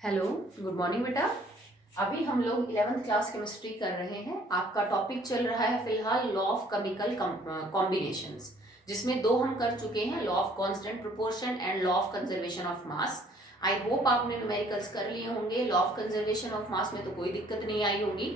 Hello, good morning बेटा। अभी हम लोग 11th क्लास केमिस्ट्री कर रहे हैं। आपका टॉपिक चल रहा है फिलहाल लॉ ऑफ केमिकल कॉम्बिनेशंस, जिसमें दो हम कर चुके हैं, law of constant proportion and law of conservation of mass. I hope आपने न्यूमेरिकल्स कर लिए होंगे। Law of conservation of mass में तो कोई दिक्कत नहीं आई होगी।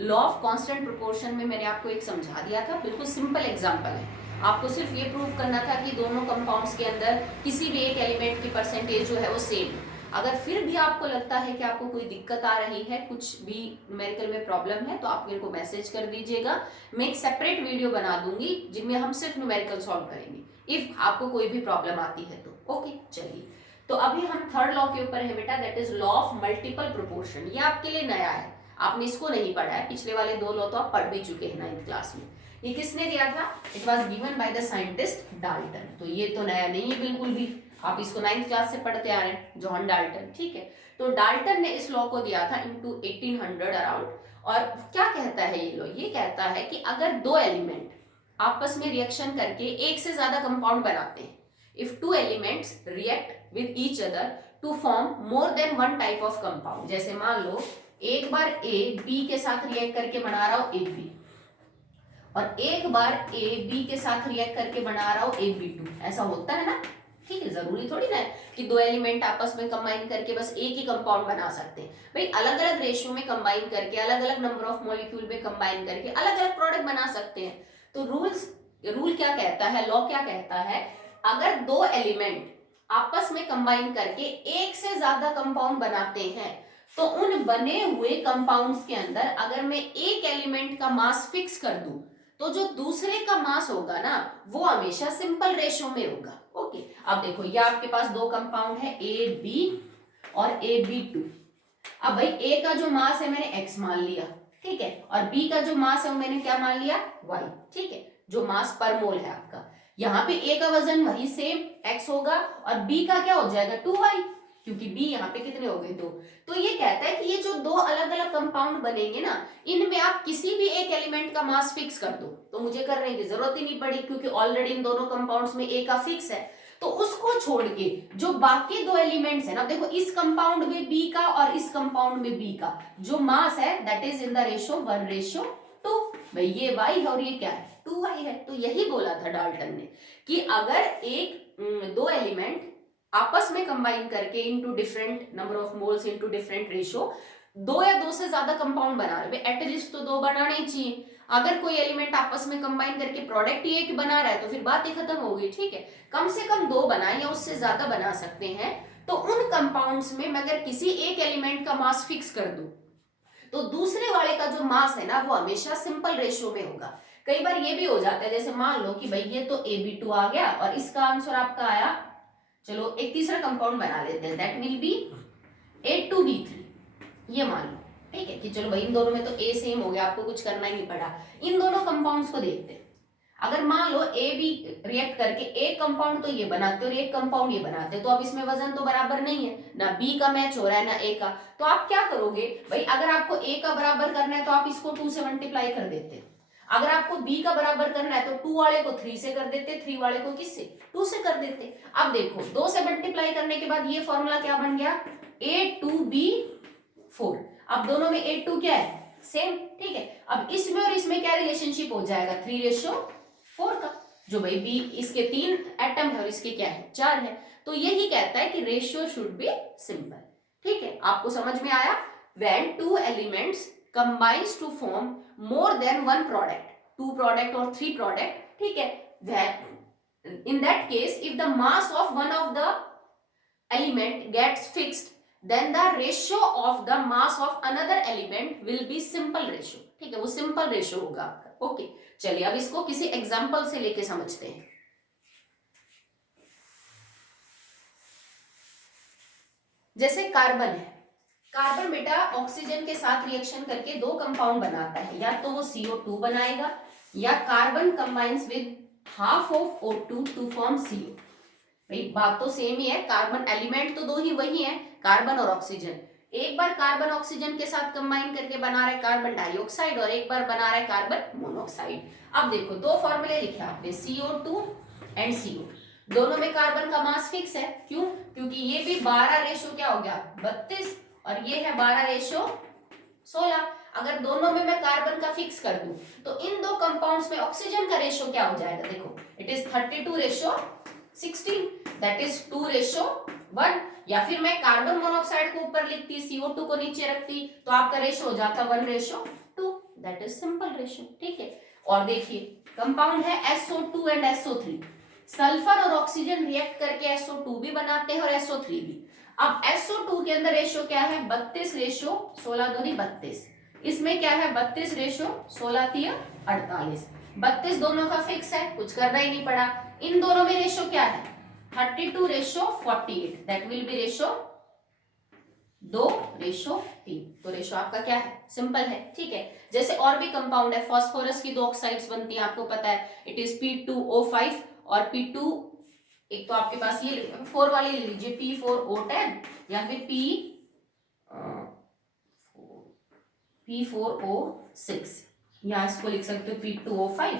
लॉ ऑफ कांस्टेंट प्रोपोर्शन में मैंने आपको एक समझा दिया था, बिल्कुल सिंपल एग्जाम्पल है। आपको सिर्फ ये प्रूव करना था कि दोनों कंपाउंड्स के अंदर किसी भी एक एलिमेंट की परसेंटेज जो है वो सेम है। अगर फिर भी आपको लगता है कि आपको कोई दिक्कत आ रही है, कुछ भी न्यूमेरिकल में प्रॉब्लम है, तो आप मेरे को मैसेज कर दीजिएगा। मैं एक सेपरेट वीडियो बना दूंगी जिनमें हम सिर्फ न्यूमेरिकल सॉल्व करेंगे इफ आपको कोई भी प्रॉब्लम आती है तो। ओके, चलिए। तो अभी हम थर्ड लॉ के ऊपर है बेटा, that is law of multiple proportion. ये आपके लिए नया है, आपने इसको नहीं पढ़ा है। पिछले वाले दो लॉ तो आप पढ़ भी चुके हैं 9th क्लास में। ये किसने दिया था? It was given by the scientist Dalton. तो ये तो नया नहीं है बिल्कुल भी, आप इसको 9th क्लास से पढ़ते आ रहे हैं, जॉन डाल्टन। ठीक है, तो डाल्टन ने इस लॉ को दिया था इनटू 1800 अराउंड। और क्या कहता है ये लॉ? ये कहता है कि अगर दो एलिमेंट आपस में रिएक्शन करके एक से ज्यादा कंपाउंड बनाते हैं, if two elements react with each other to form more than one type of compound. जैसे मान लो एक बार ए बी के साथ रिएक्ट करके बना रहा हो ए बी, और एक बार ए बी के साथ रिएक्ट करके बना रहा हो ए बी टू। ऐसा होता है ना? ठीक है, जरूरी थोड़ी ना है कि दो एलिमेंट आपस में कंबाइन करके बस एक ही कंपाउंड बना सकते हैं। भाई अलग अलग रेशियो में कंबाइन करके, अलग अलग नंबर ऑफ मॉलिक्यूल में कंबाइन करके अलग अलग प्रोडक्ट बना सकते हैं। तो रूल क्या कहता है, लॉ क्या कहता है? अगर दो एलिमेंट आपस में कंबाइन करके एक से ज्यादा कंपाउंड बनाते हैं, तो उन बने हुए कंपाउंड्स के अंदर अगर मैं एक एलिमेंट का मास फिक्स कर दूं, तो जो दूसरे का मास होगा ना, वो हमेशा सिंपल रेशियो में होगा। ओके, अब देखो ये आपके पास दो कंपाउंड है ए बी और ए बी टू। अब भाई ए का जो मास है मैंने एक्स मान लिया, ठीक है, और बी का जो मास है वो मैंने क्या मान लिया? वाई। ठीक है, जो मास पर मोल है आपका, यहाँ पे ए का वजन वही सेम एक्स होगा और बी का क्या हो जाएगा? 2y, क्योंकि बी यहाँ पे कितने हो गए? दो। तो ये कहता है कि ये जो दो अलग अलग कंपाउंड बनेंगे ना, इनमें आप किसी भी एक एलिमेंट का मास फिक्स कर दो। तो मुझे करने की जरूरत ही नहीं पड़ी, क्योंकि ऑलरेडी इन दोनों कंपाउंड्स में ए का फिक्स है। तो उसको छोड़ के जो बाकी दो एलिमेंट्स है ना, देखो इस कंपाउंड में बी का और इस कंपाउंड में बी का जो मास है that is in the ratio 1:2। भाई ये वाई है और ये क्या है? 2y है। तो यही बोला था डाल्टन ने कि अगर दो एलिमेंट आपस में कंबाइन करके into different number of moles into different ratio, दो या दो से ज्यादा कंपाउंड बना रहे, एटलीस्ट तो दो बनाने ही चाहिए। अगर कोई एलिमेंट आपस में कंबाइन करके प्रोडक्ट ही एक बना रहा है तो फिर बात ही खत्म हो गई। ठीक है, कम से कम दो बनाए या उससे ज्यादा बना सकते हैं। तो उन कंपाउंड्स में मैं अगर किसी एक एलिमेंट का मास फिक्स कर दूं, तो दूसरे वाले का जो मास है ना, वो हमेशा सिंपल रेशियो में होगा। कई बार ये भी हो जाता है, जैसे मान लो कि भाई ये तो AB2 आ गया और इसका आंसर आपका आया, चलो एक तीसरा कंपाउंड बना लेते हैं, दैट विल बी A2B3। ये मान लो, ठीक है, कि चलो भाई इन दोनों में तो A सेम हो गया, आपको कुछ करना ही नहीं पड़ा। इन दोनों कंपाउंड्स को देखते हैं। अगर मान लो ए बी रिएक्ट करके एक कंपाउंड तो ये बनाते और एक कंपाउंड ये बनाते, तो अब इसमें वजन तो बराबर नहीं है, ना बी का मैच हो रहा है ना ए का। तो आप क्या करोगे भाई? अगर आपको ए का बराबर करना है तो आप इसको 2 से मल्टीप्लाई कर देते। अगर आपको बी का बराबर करना है तो 2 वाले को 3 से कर देते, 3 वाले को किससे? 2 से कर देते। अब देखो 2 से मल्टीप्लाई करने के बाद ये फॉर्मूला क्या बन गया? A2B4। अब दोनों में A2 क्या है? सेम। ठीक है, अब इसमें और इसमें क्या रिलेशनशिप हो जाएगा? 3:4 का। जो भाई बी इसके 3 एटम है और इसके क्या है? 4 है। तो यही कहता है कि रेशियो शुड बी सिंपल। ठीक है, आपको समझ में आया? When two elements combines to form more than one product, 2 product or 3 product, ठीक है, in that case if the mass of one of the element gets fixed, then the ratio of the mass of another element will be simple ratio। ठीक है, वो simple ratio होगा आपका। Okay, चलिए अब इसको किसी एग्जांपल से लेके समझते हैं। जैसे कार्बन है, कार्बन बेटा ऑक्सीजन के साथ रिएक्शन करके दो कंपाउंड बनाता है, या तो वो CO2 बनाएगा या carbon combines with half of O2 to form CO। भाई बात तो सेम ही है, कार्बन एलिमेंट तो दो ही वही है, कार्बन और ऑक्सीजन। एक बार कार्बन ऑक्सीजन के साथ कंबाइन करके बना रहा है कार्बन डाइऑक्साइड और एक बार बना रहा है कार्बन मोनोऑक्साइड। अब देखो दो फॉर्मूले लिखे आपने, CO2 एंड CO। दोनों में कार्बन का मास फिक्स है, क्यों? क्योंकि ये भी 12 रेशो क्या हो गया? 32 और ये है 12:16। अगर दोनों में मैं कार्बन का फिक्स कर दूं तो इन दो कंपाउंड्स में ऑक्सीजन का रेशो क्या हो जाएगा, देखो इट इज 32:16, दैट इज 2:1। या फिर मैं कार्बन मोनोऑक्साइड को ऊपर लिखती, CO2 को नीचे रखती, तो आपका रेशो हो जाता 1:2, दैट इज सिंपल रेशो। ठीक है, और देखिए कंपाउंड है SO2 एंड SO3, सल्फर और ऑक्सीजन रिएक्ट करके SO2 भी बनाते हैं और SO3 भी। अब SO2 के अंदर रेशो क्या है, 32:16 दूनी 32, इसमें क्या है 32:16 48, 32 दोनों का फिक्स है, कुछ करना ही नहीं पड़ा। इन दोनों में रेशो क्या है 32:48, दैट विल बी रेशो 2:3, तो रेशो आपका क्या है, सिंपल है। ठीक है, जैसे और भी कंपाउंड है, फास्फोरस की 2 ऑक्साइड्स बनती हैं, आपको पता है, इट इज P2O5 और P2, एक तो आपके पास ये 4 वाली ले लीजिए P4O10 या फिर P4O6, या इसको लिख सकते हो P2O5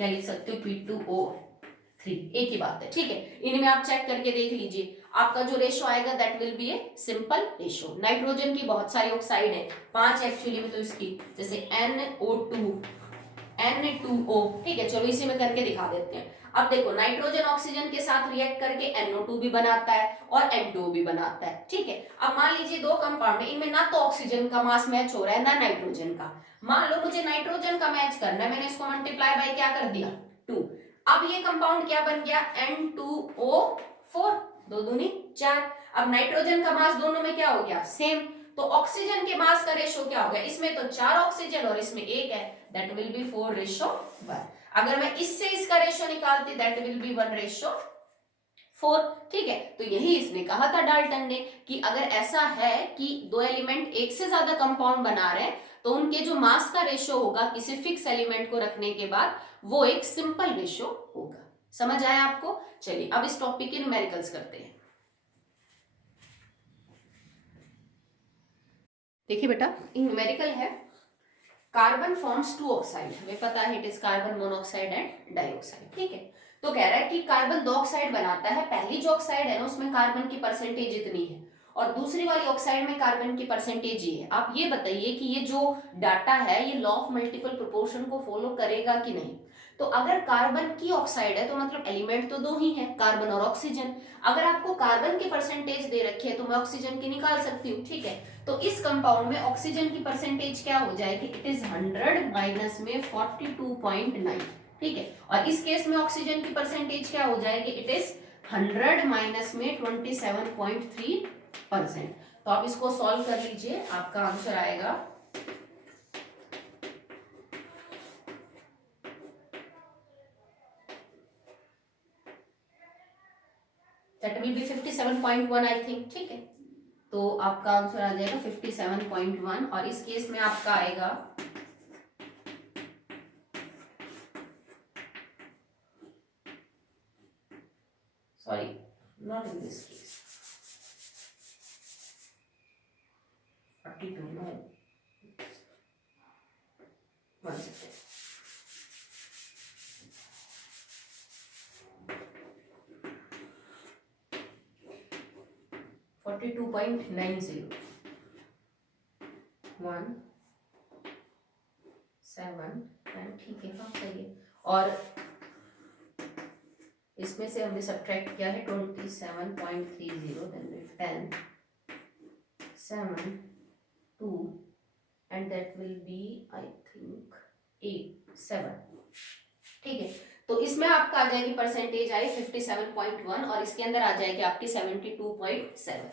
या लिख सकते हो P2O3, एक ही बात है। ठीक है, इनमें आप चेक करके देख लीजिए, आपका जो रेशो आएगा that will B a simple ratio. Nitrogen की बहुत सारी ऑक्साइड है, 5 एक्चुअली में, तो इसकी जैसे NO2 N2O। ठीक है, चलो इसी में करके दिखा देते हैं। अब देखो नाइट्रोजन ऑक्सीजन के साथ रिएक्ट करके NO2 भी बनाता है और N2O भी बनाता है। ठीक है, अब मान लीजिए दो कंपाउंड है, इनमें ना तो ऑक्सीजन का मास मैच हो रहा है ना नाइट्रोजन का। मान लो मुझे नाइट्रोजन का मैच करना है, मैंने इसको मल्टीप्लाई बाय क्या कर दिया 2। अब ये कंपाउंड क्या बन गया N2O4, 2 दूनी 4। अब नाइट्रोजन का मास दोनों में क्या हो गया सेम, तो ऑक्सीजन के मास का रेशो क्या हो गया, इसमें तो 4 ऑक्सीजन और इसमें 1 है, दैट विल बी 4:1। अगर मैं इससे इसका रेशो निकालती दैट विल बी 1:4। ठीक है, तो यही इसने कहा था डाल्टन ने कि अगर ऐसा है कि दो एलिमेंट एक से ज्यादा कंपाउंड बना रहे हैं तो उनके जो मास का रेशो होगा किसी फिक्स एलिमेंट को रखने के बाद वो एक सिंपल रेशो होगा। समझ आया आपको? चलिए अब इस टॉपिक के न्यूमेरिकल्स करते हैं। देखिए बेटा, न्यूमेरिकल है, कार्बन फॉर्म्स 2 ऑक्साइड, हमें पता है it is carbon monoxide and dioxide. ठीक है, तो कह रहा है कि कार्बन 2 ऑक्साइड बनाता है, पहली जो ऑक्साइड है ना उसमें कार्बन की परसेंटेज इतनी है और दूसरी वाली ऑक्साइड में कार्बन की परसेंटेज ये है। आप ये बताइए कि ये जो डाटा है ये लॉ ऑफ मल्टीपल प्रोपोर्शन को फॉलो करेगा कि नहीं। तो अगर कार्बन की ऑक्साइड है तो मतलब एलिमेंट तो 2 ही है, कार्बन और ऑक्सीजन। अगर आपको कार्बन की परसेंटेज दे रखी है तो मैं ऑक्सीजन की निकाल सकती हूँ। ठीक है, तो इस कंपाउंड में ऑक्सीजन की परसेंटेज क्या हो जाएगी, इट इज 100 माइनस में 42.9। ठीक है, और इस केस में ऑक्सीजन की परसेंटेज क्या हो जाएगी, इट इज 100 माइनस में 27.3%। तो आप इसको सॉल्व कर लीजिए, आपका आंसर आएगा that will B 57.1 I think. ठीक है, तो आपका आंसर आ जाएगा 57.1 और इस केस में आपका आएगा sorry not in this case 42 no 1 second 42.90 1 7 ठीक है, हाँ सही है। और इसमें से हमने सब्ट्रैक्ट किया है 27.30, then 10 7 2 and that will be I think 8 7। ठीक है, तो इसमें आपका आ जाएगी परसेंटेज आई 57.1 और इसके अंदर आ जाएगी आपकी 72.7।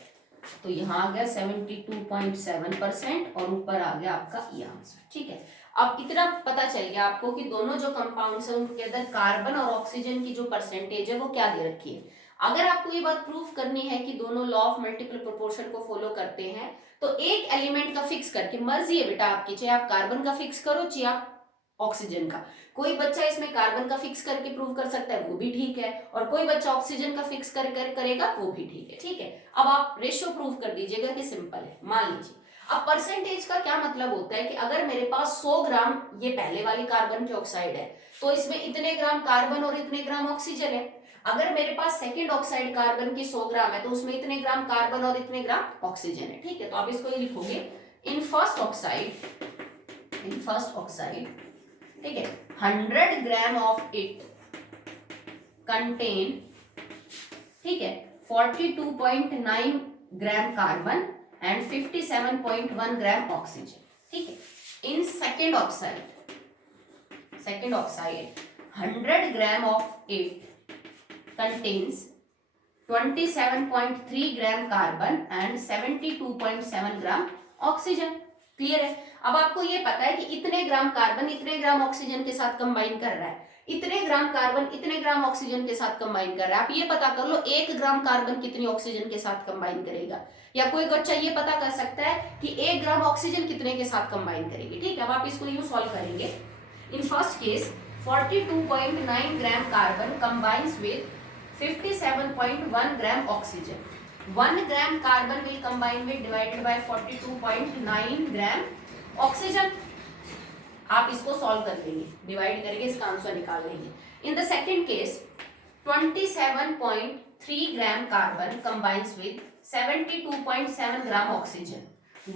तो यहाँ आ गया 72.7% और ऊपर आ गया आपका ये आंसर। ठीक है, अब इतना पता चल गया आपको कि दोनों जो कंपाउंड्स हैं उनके अंदर कार्बन और ऑक्सीजन की जो परसेंटेज है वो क्या दे रखी है। अगर आपको ये बात प्रूफ करनी है कि दोनों लॉ ऑफ मल्टीपल प्रोपोर्शन को फॉलो करते हैं तो एक एलिमेंट का फिक्स करके, मर्जी है बेटा आपकी, चाहे आप कार्बन का फिक्स करो चाहे आप ऑक्सीजन का। कोई बच्चा इसमें कार्बन का फिक्स करके प्रूव कर सकता है, वो भी ठीक है, और कोई बच्चा ऑक्सीजन का फिक्स करेगा वो भी ठीक है। ठीक है, अब आप रेशियो प्रूव कर दीजिएगा कि सिंपल है। मान लीजिए अब परसेंटेज का क्या मतलब होता है कि अगर मेरे पास 100 ग्राम ये पहले वाली कार्बन की ऑक्साइड है तो इसमें इतने ग्राम कार्बन और इतने ग्राम ऑक्सीजन है। अगर मेरे पास सेकेंड ऑक्साइड कार्बन की 100 ग्राम है तो उसमें इतने ग्राम कार्बन और इतने ग्राम ऑक्सीजन है, ठीक है। तो आप इसको ही लिखोगे इन फर्स्ट ऑक्साइड, ठीक है, 100 ग्राम ऑफ इट कंटेन, ठीक है, 42.9 gram carbon and 57.1 gram oxygen, ठीक है। In second oxide 100 gram of it contains 27.3 gram carbon and 72.7 gram oxygen. Clear है। अब आपको ये पता है कि इतने ग्राम कार्बन इतने ग्राम ऑक्सीजन के साथ कंबाइन कर रहा है, इतने ग्राम कार्बन इतने ग्राम ऑक्सीजन के साथ कंबाइन कर रहा है। आप ये पता कर लो 1 ग्राम कार्बन कितनी ऑक्सीजन के साथ कंबाइन करेगा, या कोई बच्चा ये पता कर सकता है कि 1 ग्राम ऑक्सीजन कितने के साथ कंबाइन करेगी, ठीक है। अब आप इसको यूं सॉल्व करेंगे। In first case 42.9 gram carbon combines with 57.1 gram oxygen. 1 gram carbon will combine with divided by 42.9 gram oxygen. आप इसको सॉल्व कर लेंगे, डिवाइड करके इसका आंसर निकाल लेंगे। In the second case 27.3 gram carbon combines with 72.7 gram oxygen.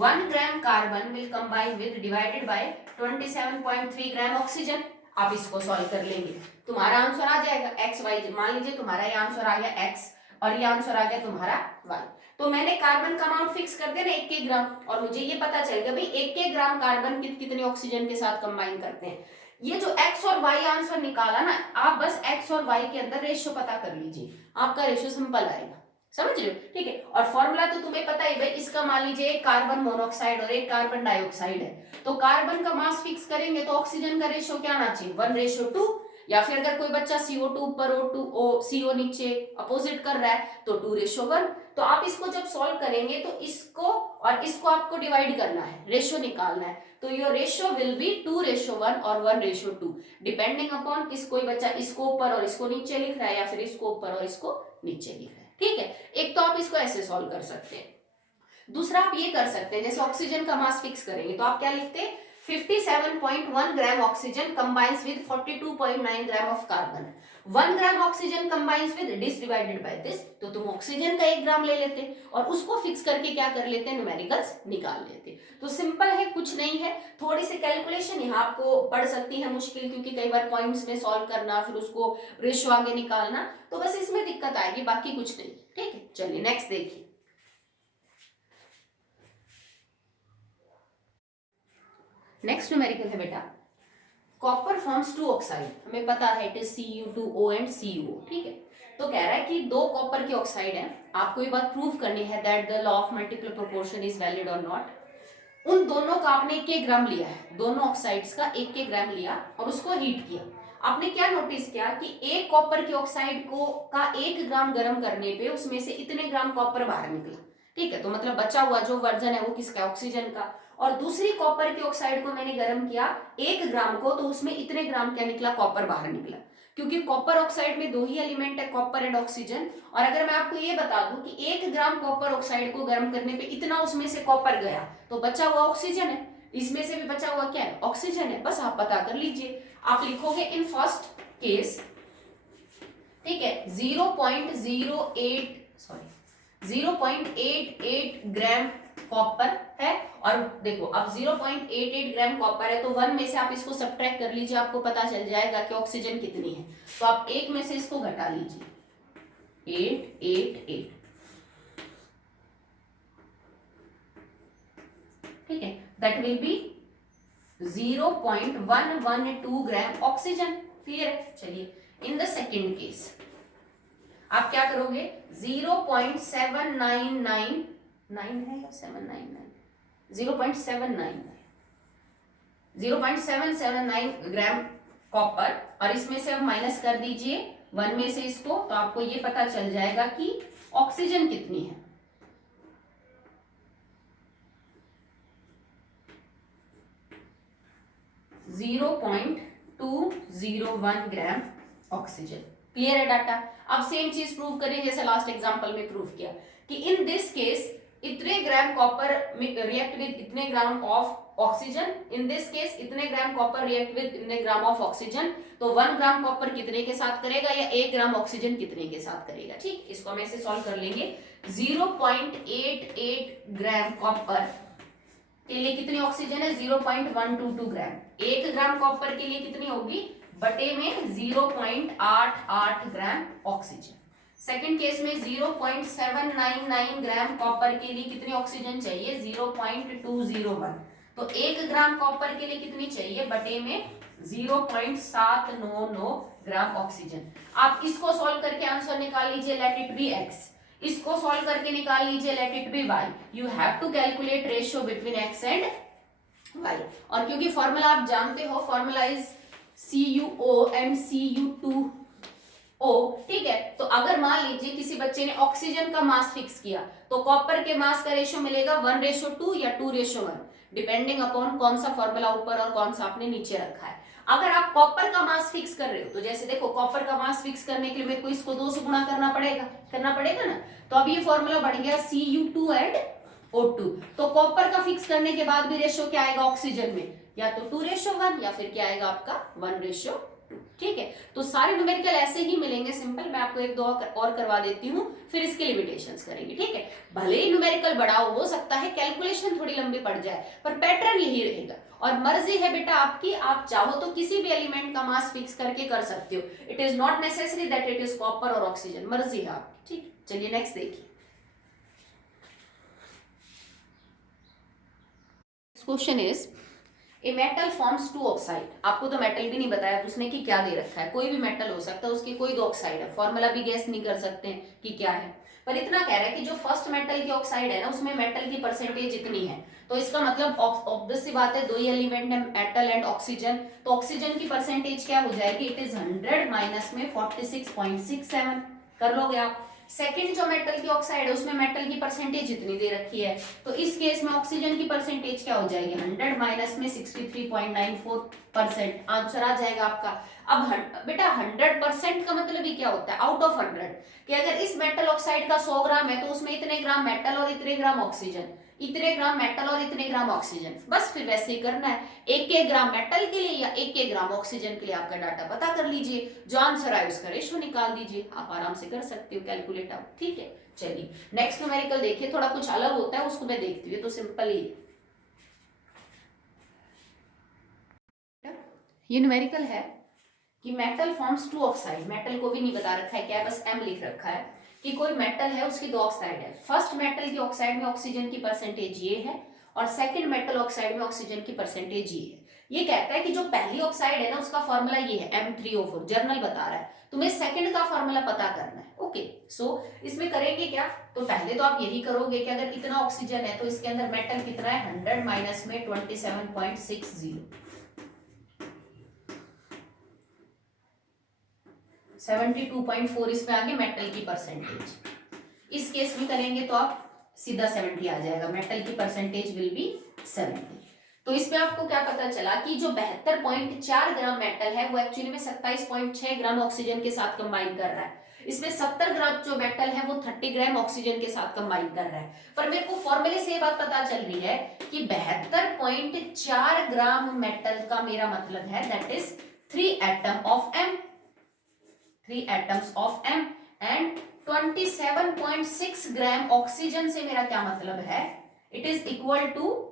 1 gram carbon will combine with divided by 27.3 gram oxygen. आप इसको सॉल्व कर लेंगे, तुम्हारा आंसर आ जाएगा एक्स वाई। मान लीजिए तुम्हारा ये आंसर आ गया एक्स और ये आंसर आ गया तुम्हारा वाई। तो मैंने कार्बन का अमाउंट फिक्स कर दिया ना 1 ग्राम, और मुझे ये पता चल गया भाई 1 ग्राम कार्बन कितने ऑक्सीजन के साथ कंबाइन करते हैं। ये जो एक्स और वाई आंसर निकाला ना, आप बस एक्स और वाई के अंदर रेशियो पता कर लीजिए, आपका रेशियो सिंपल आएगा, समझ रहे हो, ठीक है। और फॉर्मूला तो तुम्हें पता ही भाई, इसका मान लीजिए एक कार्बन मोनोऑक्साइड और एक कार्बन डाइऑक्साइड है, तो कार्बन का मास फिक्स करेंगे तो ऑक्सीजन का रेशियो क्या आना चाहिए 1:2, या फिर अगर कोई बच्चा CO2 ऊपर CO नीचे अपोजिट कर रहा है तो 2:1। तो आप इसको जब सॉल्व करेंगे तो इसको और इसको आपको डिवाइड करना है, रेशियो निकालना है, तो योर रेशियो विल बी 2:1 और 1:2, डिपेंडिंग अपॉन किस कोई बच्चा इसको ऊपर और इसको नीचे लिख रहा है या फिर इसको ऊपर और इसको नीचे लिख रहा है, ठीक है। एक तो आप इसको ऐसे सॉल्व कर सकते हैं, दूसरा आप ये कर सकते हैं, जैसे ऑक्सीजन का मास फिक्स करेंगे तो आप क्या लिखते हैं 57.1 gram oxygen combines with 42.9 gram of carbon. 1 gram oxygen combines with this divided by this, तो तुम ऑक्सीजन का 1 ग्राम ले लेते और उसको फिक्स करके क्या कर लेते हैं, न्यूमेरिकल्स निकाल लेते। तो सिंपल है, कुछ नहीं है। थोड़ी सी कैलकुलेशन यहाँ आपको पड़ सकती है मुश्किल, क्योंकि कई बार पॉइंट्स में सॉल्व करना फिर उसको रेशियो आगे निकालना, तो बस इसमें दिक्कत आएगी, बाकी कुछ नहीं, ठीक है। चलिए नेक्स्ट देखिए। नेक्स्ट न्यूमेरिकल है बेटा, कॉपर फॉर्म्स 2 ऑक्साइड, हमें पता है it is Cu2O and CuO, ठीक है। तो कह रहा है कि 2 कॉपर के ऑक्साइड हैं, आपको ये बात प्रूव करनी है that the law of multiple proportion is valid और नॉट। उन दोनों का आपने 1 ग्राम लिया है, दोनों ऑक्साइड्स का 1 ग्राम लिया और उसको हीट किया। आपने क्या नोटिस किया कि एक कॉपर के ऑक्साइड को का 1 ग्राम गर्म करने पे उसमें से इतने ग्राम कॉपर बाहर निकला, ठीक है। तो मतलब बचा हुआ जो वर्जन है वो किसका, ऑक्सीजन का। और दूसरी कॉपर के ऑक्साइड को मैंने गर्म किया 1 ग्राम को, तो उसमें इतने ग्राम क्या निकला, कॉपर बाहर निकला, क्योंकि कॉपर ऑक्साइड में 2 ही एलिमेंट है, कॉपर एंड ऑक्सीजन। और अगर मैं आपको ये बता दूं कि 1 ग्राम कॉपर ऑक्साइड को गर्म करने पे इतना उसमें से कॉपर गया, तो बचा हुआ ऑक्सीजन है, इसमें से भी बचा हुआ क्या है, ऑक्सीजन है। बस आप पता कर लीजिए, आप लिखोगे इन फर्स्ट केस, ठीक है, 0.88 ग्राम कॉपर है। और देखो अब 0.88 ग्राम कॉपर है तो 1 में से आप इसको सब्ट्रैक्ट कर लीजिए, आपको पता चल जाएगा कि ऑक्सीजन कितनी है। तो आप 1 में से इसको घटा लीजिए, 888, ठीक है, that will B 0.112 gram oxygen. Clear है। चलिए इन द सेकेंड केस आप क्या करोगे, 0.799 है या 0.779 ग्राम कॉपर, और इसमें से अब माइनस कर दीजिए 1 में से इसको, तो आपको ये पता चल जाएगा कि ऑक्सीजन कितनी है। .201 ग्राम ऑक्सीजन। क्लियर है डाटा। अब सेम चीज प्रूव करें जैसे लास्ट एग्जांपल में प्रूव किया कि इन दिस केस इतने ग्राम कॉपर रिएक्ट विद इतने gram of oxygen, in this case इतने ग्राम कॉपर रिएक्ट विद इतने ग्राम ऑफ ऑक्सीजन, तो 1 ग्राम कॉपर कितने के साथ करेगा या 1 ग्राम ऑक्सीजन कितने के साथ करेगा। ठीक, इसको हम ऐसे सॉल्व कर लेंगे। 0.88 ग्राम कॉपर के लिए कितनी ऑक्सीजन है, 0.122 ग्राम। 1 ग्राम कॉपर के लिए कितनी होगी, बटे में 0.88 ग्राम ऑक्सीजन। सेकंड केस में 0.799 ग्राम कॉपर के लिए कितनी ऑक्सीजन चाहिए, 0.201। तो 1 ग्राम कॉपर के लिए कितनी चाहिए, बटे में 0.799 ग्राम ऑक्सीजन। आप इसको सॉल्व करके आंसर निकाल लीजिए, लेट इट बी x। इसको सॉल्व करके निकाल लीजिए, let it be y। You have to calculate ratio between x and y। और क्योंकि फॉर्मूला आप जानते हो, formula is CuO and Cu2O, ठीक है। तो अगर मान लीजिए किसी बच्चे ने ऑक्सीजन का मास फिक्स किया, तो कॉपर के मास का रेशियो मिलेगा 1:2 या 2:1, डिपेंडिंग अपॉन कौन सा फॉर्मूला ऊपर और कौन सा आपने नीचे रखा है। अगर आप कॉपर का मास फिक्स कर रहे हो, तो जैसे देखो कॉपर का मास फिक्स करने के लिए मेरे को इसको 2 से गुणा करना पड़ेगा ना। तो अब ये फॉर्मूला बन गया Cu2 एंड O2। तो कॉपर का फिक्स करने के बाद भी रेशियो क्या आएगा ऑक्सीजन में, या तो 2:1 या फिर क्या आएगा आपका 1:2। ठीक है, तो सारे न्यूमेरिकल ऐसे ही मिलेंगे सिंपल। मैं आपको 1-2 और करवा देती हूँ, फिर इसके लिमिटेशंस करेंगे। ठीक है, भले ही न्यूमेरिकल बड़ा हो सकता है कैलकुलेशन थोड़ी लंबी पड़ जाए, पर पैटर्न यही रहेगा। और मर्जी है बेटा आपकी, आप चाहो तो किसी भी एलिमेंट का मास फिक्स करके कर सकते हो। It is not necessary that it is copper और ऑक्सीजन, मर्जी है आपकी। ठीक, चलिए नेक्स्ट देखिए। Question is a metal forms 2 oxide. आपको तो मेटल भी नहीं बताया उसने कि क्या दे रखा है, कोई भी मेटल हो सकता है, उसके कोई 2 ऑक्साइड है। फॉर्मूला भी गेस नहीं कर सकते हैं कि क्या है, पर इतना कह रहा है कि जो फर्स्ट मेटल की ऑक्साइड है ना, उसमें मेटल की परसेंटेज इतनी है। तो इसका मतलब ऑब्वियस सी बात है, 2 ही एलिमेंट है, मेटल एंड ऑक्सीजन। तो ऑक्सीजन की परसेंटेज क्या हो जाएगी, इट इज 100 माइनस में 46.67। कर लोगे आप। सेकंड जो मेटल की ऑक्साइड है, उसमें मेटल की परसेंटेज इतनी दे रखी है, तो इस केस में ऑक्सीजन की परसेंटेज क्या हो जाएगी, 100 माइनस में 63.94%। आंसर आ जाएगा आपका। अब बेटा 100% का मतलब ही क्या होता है, आउट ऑफ 100, कि अगर इस मेटल ऑक्साइड का 100 ग्राम है, तो उसमें इतने ग्राम मेटल और इतने ग्राम ऑक्सीजन, इतने ग्राम मेटल और इतने ग्राम ऑक्सीजन। बस फिर वैसे ही करना है, 1 ग्राम मेटल के लिए या 1 ग्राम ऑक्सीजन के लिए आपका डाटा पता कर लीजिए, जो आंसर आए उसका रेशियो निकाल दीजिए। आप आराम से कर सकते हो कैलकुलेट आउट। ठीक है, चलिए नेक्स्ट न्यूमेरिकल देखिए, थोड़ा कुछ अलग होता है, उसको मैं देखती हूँ। तो सिंपल ही ये न्यूमेरिकल है कि मेटल फॉर्म्स 2 ऑक्साइड। मेटल को भी नहीं बता रखा है क्या है, बस M लिख रखा है कि कोई मेटल है, उसकी 2 ऑक्साइड है। फर्स्ट मेटल की ऑक्साइड में ऑक्सीजन की परसेंटेज ये है, और सेकंड मेटल ऑक्साइड में ऑक्सीजन की परसेंटेज ये है। ये कहता है कि जो पहली ऑक्साइड है ना, उसका फॉर्मूला ये है M3O4, जर्नल बता रहा है। तुम्हें सेकंड का फॉर्मूला पता करना है। ओके, सो इसमें करेंगे क्या, तो पहले तो आप यही करोगे कि अगर इतना ऑक्सीजन है, तो इसके अंदर मेटल कितना है, 100 माइनस में 27.60, 72.4 इसमें आगे मेटल की परसेंटेज। इस केस में करेंगे तो आप सीधा 70 आ जाएगा, मेटल की परसेंटेज विल बी 70। तो इसमें आपको क्या पता चला कि जो 72.4 ग्राम मेटल है, वो एक्चुअली में 27.6 ग्राम ऑक्सीजन के साथ कंबाइन कर रहा है। इसमें 70 ग्राम जो मेटल है, वो 30 ग्राम ऑक्सीजन के साथ कंबाइन कर रहा है। पर मेरे को फॉर्मूले से ये बात पता चल रही है कि 72.4 ग्राम मेटल का मेरा मतलब है that is 3 atom of M, 3 atoms of M, and 27.6 gram oxygen से मेरा क्या मतलब है, it is equal to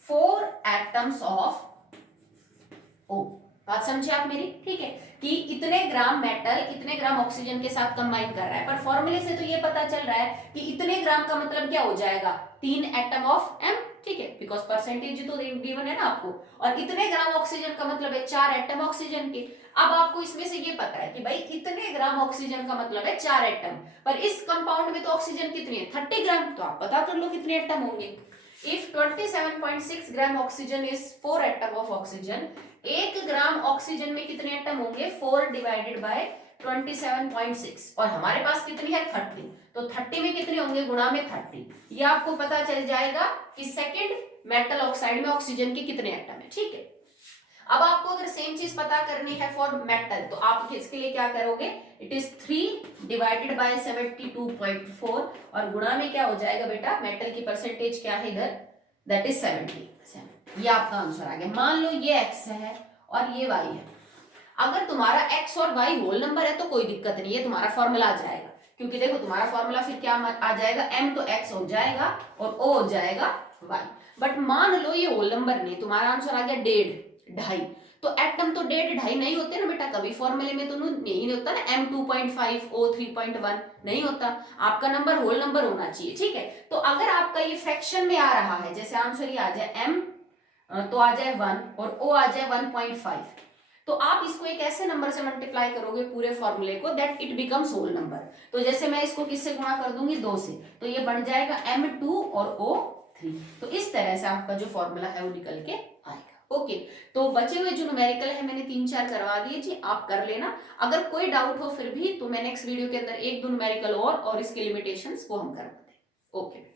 4 atoms of O। बात समझे आप मेरी? ठीक है, कि इतने ग्राम मेटल इतने ग्राम ऑक्सीजन के साथ कंबाइन कर रहा है। पर फॉर्मूले से तो ये पता चल रहा है कि इतने ग्राम का मतलब क्या हो जाएगा, 3 एटम ऑफ M। ठीक है, बिकॉज परसेंटेज तो गिवन है ना आपको, और इतने ग्राम ऑक्सीजन का मतलब है 4 एटम ऑक्सीजन के। अब आपको इसमें से ये पता है कि भाई इतने ग्राम ऑक्सीजन का मतलब है 4 एटम, पर इस कंपाउंड में तो ऑक्सीजन कितनी है, 30 ग्राम। तो आप पता कर लो कितने एटम होंगे। If 27.6 gram oxygen is 4 atom of oxygen, 1 gram oxygen में कितने एटम होंगे, 4 डिवाइडेड बाय 27.6, और हमारे पास कितनी है 30, तो 30 में कितने होंगे, गुणा में 30। ये आपको पता चल जाएगा कि सेकंड मेटल ऑक्साइड में ऑक्सीजन के कितने एटम है। ठीक है, अब आपको अगर सेम चीज पता करनी है फॉर मेटल, तो आप इसके लिए क्या करोगे, इट इज 3 डिवाइडेड बाय 72.4, और गुणा में क्या हो जाएगा बेटा, मेटल की परसेंटेज क्या है इधर, दैट इज 70। ये आपका आंसर आ गया। मान लो ये x है और ये y है। अगर तुम्हारा x और y होल नंबर है तो कोई दिक्कत नहीं है, तुम्हारा फॉर्मूला आ जाएगा, क्योंकि देखो तुम्हारा फॉर्मूला फिर क्या आ जाएगा, m तो x हो जाएगा और o हो जाएगा y। बट मान लो ये होल नंबर नहीं, तुम्हारा आंसर आ गया 1.5 ढाई। तो एटम तो 1.5 ढाई नहीं होते ना बेटा, कभी फॉर्मूले में तो नहीं होता ना m 2.5 o 3.1 नहीं होता, आपका नंबर होल नंबर होना चाहिए। ठीक है, तो अगर आपका ये फ्रैक्शन में आ रहा है, जैसे आंसर ये आ जाए m तो आ जाए 1 और o आ जाए 1.5, तो आप इसको एक ऐसे नंबर से मल्टीप्लाई करोगे पूरे फॉर्मूले को that it becomes whole number. तो जैसे मैं इसको किससे गुणा कर दूंगी, 2 से, तो ये बन जाएगा m2 और o3। तो इस तरह से आपका जो फॉर्मूला है वो निकल के आएगा। ओके, तो बचे हुए जो न्यूमेरिकल है मैंने 3-4 करवा दिए जी, आप कर लेना। अगर कोई डाउट हो फिर भी तो मैं नेक्स्ट वीडियो के अंदर 1-2 न्यूमेरिकल और इसके लिमिटेशंस वो हम करवा दें। ओके।